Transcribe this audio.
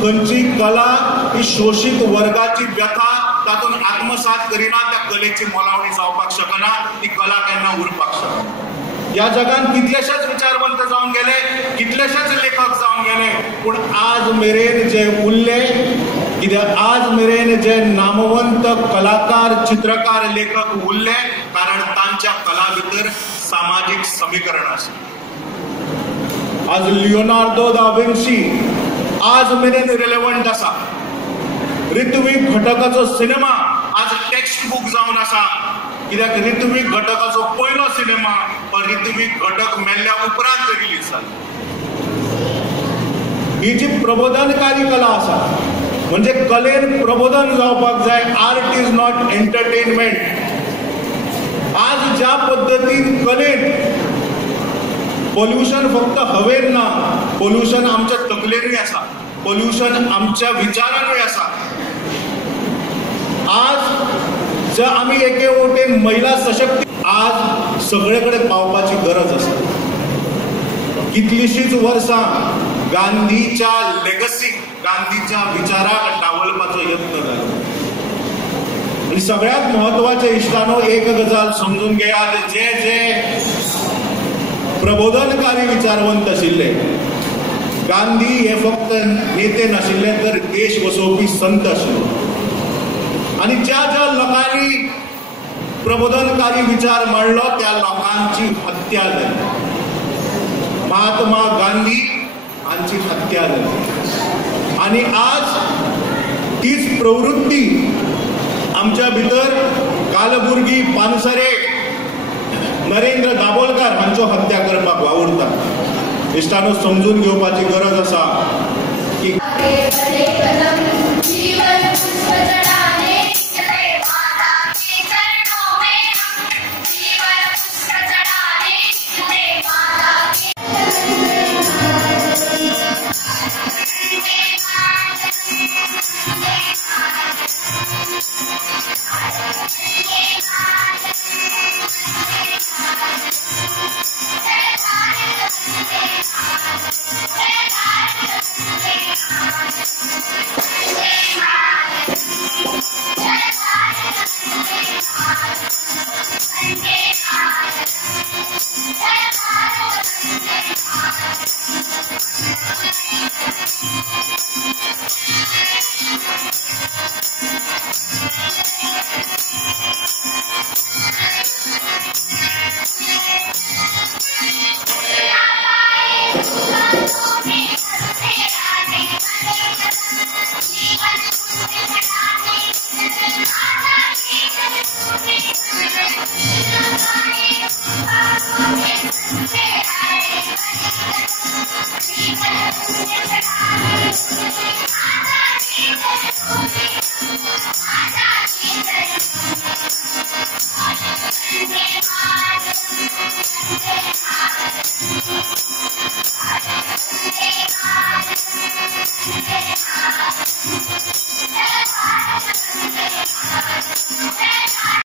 खंयची कला ही शोषित वर्गाची व्यथा तातून आत्मसात करिना त्या कलेची मोलावणी जावपाक शकना, ती कला केन्ना उरपाक शकना। या जगान कितलेशेच विचारवंत जावन गेले, कितलेशेच लेखक जावन गेले, पण आज मेरेन जे उरले, कित्याक आज मेरेन जे नामवंत कलाकार, चित्रकार, लेखक उरले कारण तांच्या कला भितर सामाजिक समीकरण आसा। आज लिओनार्दो दा विंची आज मेरेन रिलेवंट आसा। ऋत्विक घटकाचो सिनेमा आज टेक्स्ट बुक जावन आसा, कित्याक ऋत्विक घटकाचो पयलो सिनेमा ऋत्विक घटक मेल्ल्या उपरांत रिलीज जालो। ही जी प्रबोधनकारी कला आसा, म्हणजे कलेन प्रबोधन जावपाक जाय। Art is not entertainment. आज ज्या पद्धतीन कलेन पोल्युशन फक्त हवेन ना, पोल्युशन आमच्या तकलेनूय आसा, पोल्युशन आमच्या विचारांनूय आसा। आज जर आम्ही एके वटेन महिला सशक्ती आज सगळेकडे पावपाची गरज आसा। कितलीशीच वर्सां गांधीच्या लेगसी, गांधीच्या विचाराक डावलपाचो यत्न जालो। आणि सगळ्यात महत्वाचे इश्टानो एक गजाल समजून घेयात, जे जे प्रबोधनकारी विचारवंत आशिल्ले, गांधी हे फक्त नेते नाशिल्ले तर देश वसोवपी संत आशिल्ले। आणि ज्या ज्या लोकांनी प्रबोधनकारी विचार मांडलो त्या लोकांची हत्या जाली। महात्मा गांधी हांची हत्या जाली। आणि आज तीच प्रवृत्ती आमच्या भितर कालबुर्गी, पानसरे, नरेंद्र दाभोलकर हांचो हत्या करपाक वावुरता। इश्टानो समजून घेवपाची गरज आसा की Thank you.